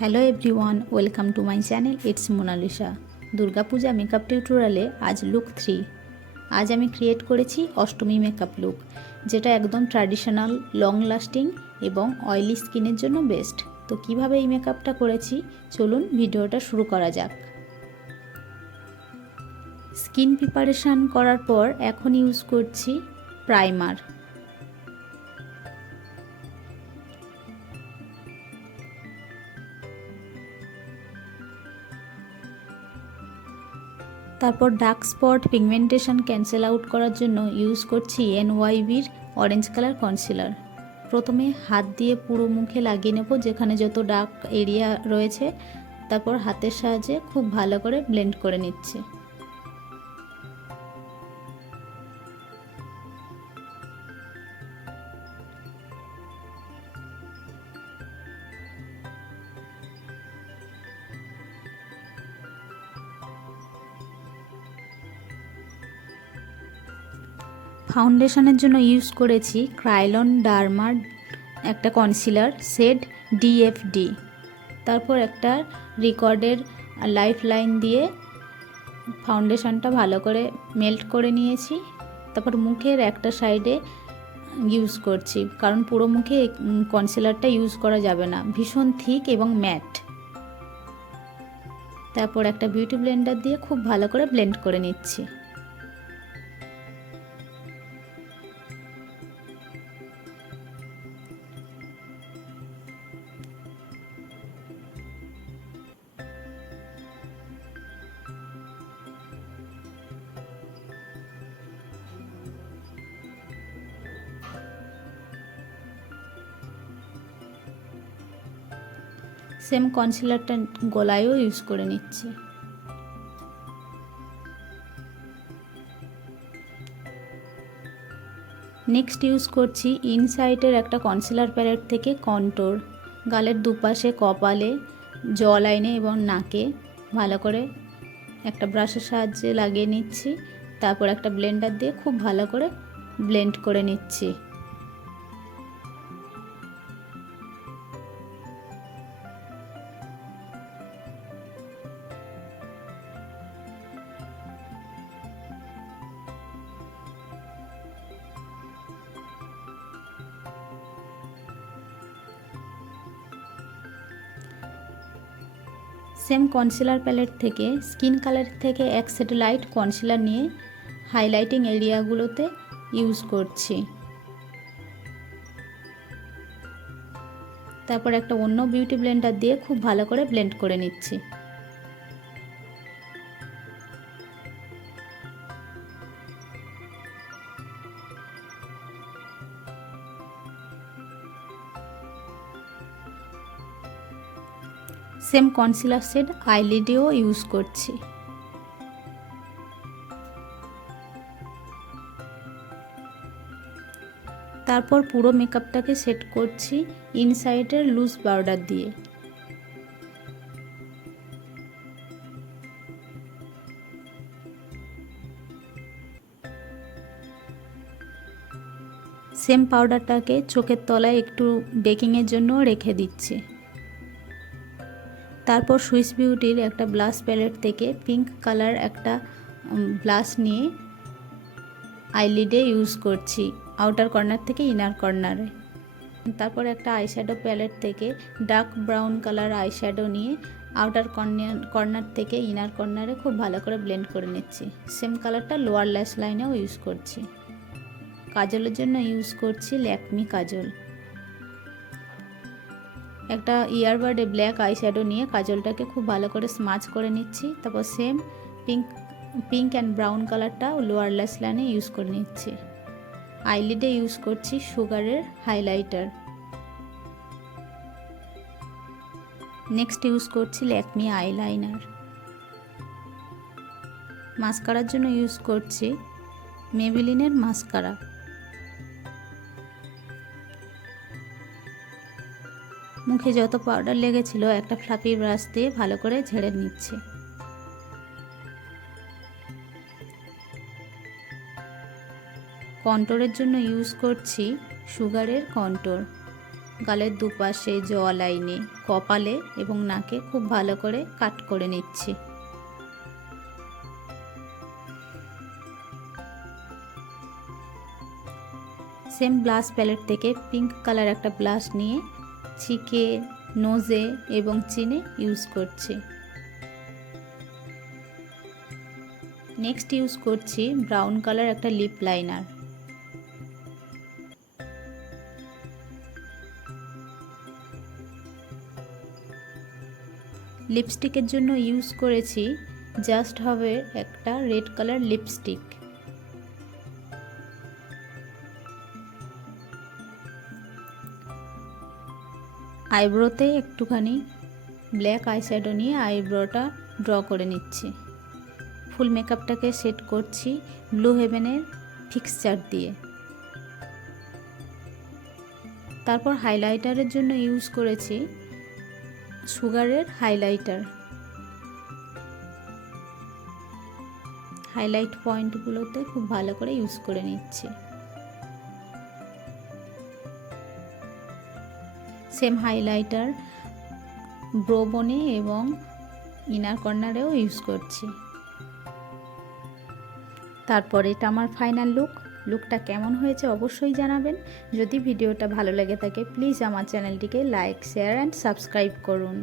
Hello everyone, welcome to my channel it's Monalisa. Durga Puja makeup টিউটোরিয়ালে আজ look 3। আজ আমি ক্রিয়েট করেছি অষ্টমী মেকআপ লুক, যেটা একদম ট্র্যাডিশনাল, লং লাস্টিং এবং অয়েলি স্কিনের জন্য বেস্ট। তো কিভাবে এই মেকআপটা করেছি চলুন ভিডিওটা শুরু করা যাক। স্কিন প্রিপারেশান করার পর এখন ইউজ করছি প্রাইমার। তারপর dark spot pigmentation cancel out করার জন্য ইউজ করছি NYBর অরেঞ্জ কালার কনসিলার। প্রথমে হাত দিয়ে পুরো মুখে লাগিয়ে নেব যেখানে যত ডার্ক এরিয়া রয়েছে, তারপর হাতের সাহায্যে খুব ভালো করে ব্লেন্ড করে নিচ্ছি। ফাউন্ডেশনের জন্য ইউজ করেছি ক্রাইলন ডার্মার একটা কনসিলার শেড DFD। তারপর একটা রিকর্ডের লাইফ লাইন দিয়ে ফাউন্ডেশনটা ভালো করে মেল্ট করে নিয়েছি। তারপর মুখের একটা সাইডে ইউজ করছি, কারণ পুরো মুখে কনসিলারটা ইউজ করা যাবে না, ভীষণ থিক এবং ম্যাট। তারপর একটা বিউটি ব্লেন্ডার দিয়ে খুব ভালো করে ব্লেন্ড করে নিচ্ছি। সেম কনসিলারটা গলায়ও ইউজ করে নিচ্ছি। নেক্সট ইউজ করছি ইনসাইটের একটা কনসিলার প্যালেট থেকে কন্ট্যুর। গালের দুপাশে, কপালে, জ লাইনে এবং নাকে ভালো করে একটা ব্রাশের সাহায্যে লাগিয়ে নিচ্ছি। তারপর একটা ব্লেন্ডার দিয়ে খুব ভালো করে ব্লেন্ড করে নিচ্ছি। সেম কনসিলার প্যালেট থেকে স্কিন কালার থেকে এক সেট লাইট কনসিলার নিয়ে হাইলাইটিং এরিয়াগুলোতে ইউজ করছি। তারপর একটা অন্য বিউটি ব্লেন্ডার দিয়ে খুব ভালো করে ব্লেন্ড করে নিচ্ছি। সেম কনসিলার শেড আইলিডেও ইউজ করছি। তারপর পুরো মেকআপটাকে সেট করছি ইনসাইডের লুজ পাউডার দিয়ে। সেম পাউডারটাকে চোখের তলায় একটু বেকিংয়ের জন্য রেখে দিচ্ছি। তারপর সুইস বিউটির একটা ব্লাশ প্যালেট থেকে পিঙ্ক কালার একটা ব্লাশ নিয়ে আইলিডে ইউজ করছি, আউটার কর্নার থেকে ইনার কর্নারে। তারপর একটা আইশ্যাডো প্যালেট থেকে ডার্ক ব্রাউন কালার আইশ্যাডো নিয়ে আউটার কর্নার থেকে ইনার কর্নারে খুব ভালো করে ব্লেন্ড করে নিচ্ছি। সেম কালারটা লোয়ার ল্যাশ লাইনেও ইউজ করছি। কাজলের জন্য ইউজ করছি ল্যাকমি কাজল। একটা ইয়ারবাডে ব্ল্যাক আইশ্যাডো নিয়ে কাজলটাকে খুব ভালো করে স্মাচ করে নিচ্ছি। তারপর সেম পিঙ্ক অ্যান্ড ব্রাউন কালারটা লোয়ার ল্যাশ লাইনে ইউজ করে নিচ্ছি। আইলিডে ইউজ করছি সুগারের হাইলাইটার। নেক্সট ইউজ করছি ল্যাকমি আইলাইনার। মাস্কারার জন্য ইউজ করছি মেবিলিনের মাস্কারা। মুখে যত পাউডার লেগেছিল একটা ফ্লাফি ব্রাশ দিয়ে ভালো করে ঝেড়ে নিচ্ছি। কন্ট্যুরের জন্য ইউজ করছি সুগারের কন্ট্যুর। গালের দুপাশে, জ লাইনে, কপালে এবং নাকে খুব ভালো করে কাট করে নিচ্ছি। সেম ব্লাশ প্যালেট থেকে পিঙ্ক কালার একটা ব্লাশ নিয়ে চিকে, নোজে এবং চিনে ইউজ করছি। নেক্সট ইউজ করছি ব্রাউন কালার একটা লিপ লাইনার। লিপস্টিকের জন্য ইউজ করেছি জাস্ট হবে একটা রেড কালার লিপস্টিক। আইব্রোতে একটুখানি ব্ল্যাক আইশ্যাডো নিয়ে আইব্রোটা ড্র করে নিচ্ছি। ফুল মেকআপটাকে সেট করছি ব্লু হেভেনের ফিক্সচার দিয়ে। তারপর হাইলাইটারের জন্য ইউজ করেছি সুগারের হাইলাইটার। হাইলাইট পয়েন্টগুলোতে খুব ভালো করে ইউজ করে নিচ্ছি। সেম হাইলাইটার ব্রো বোনে এবং ইনার কর্নারেও ইউজ করছি। তারপর এটা আমার ফাইনাল লুকটা কেমন হয়েছে অবশ্যই জানাবেন। যদি ভিডিওটা ভালো লেগে থাকে প্লিজ আমার চ্যানেলটিকে লাইক, শেয়ার অ্যান্ড সাবস্ক্রাইব করুন।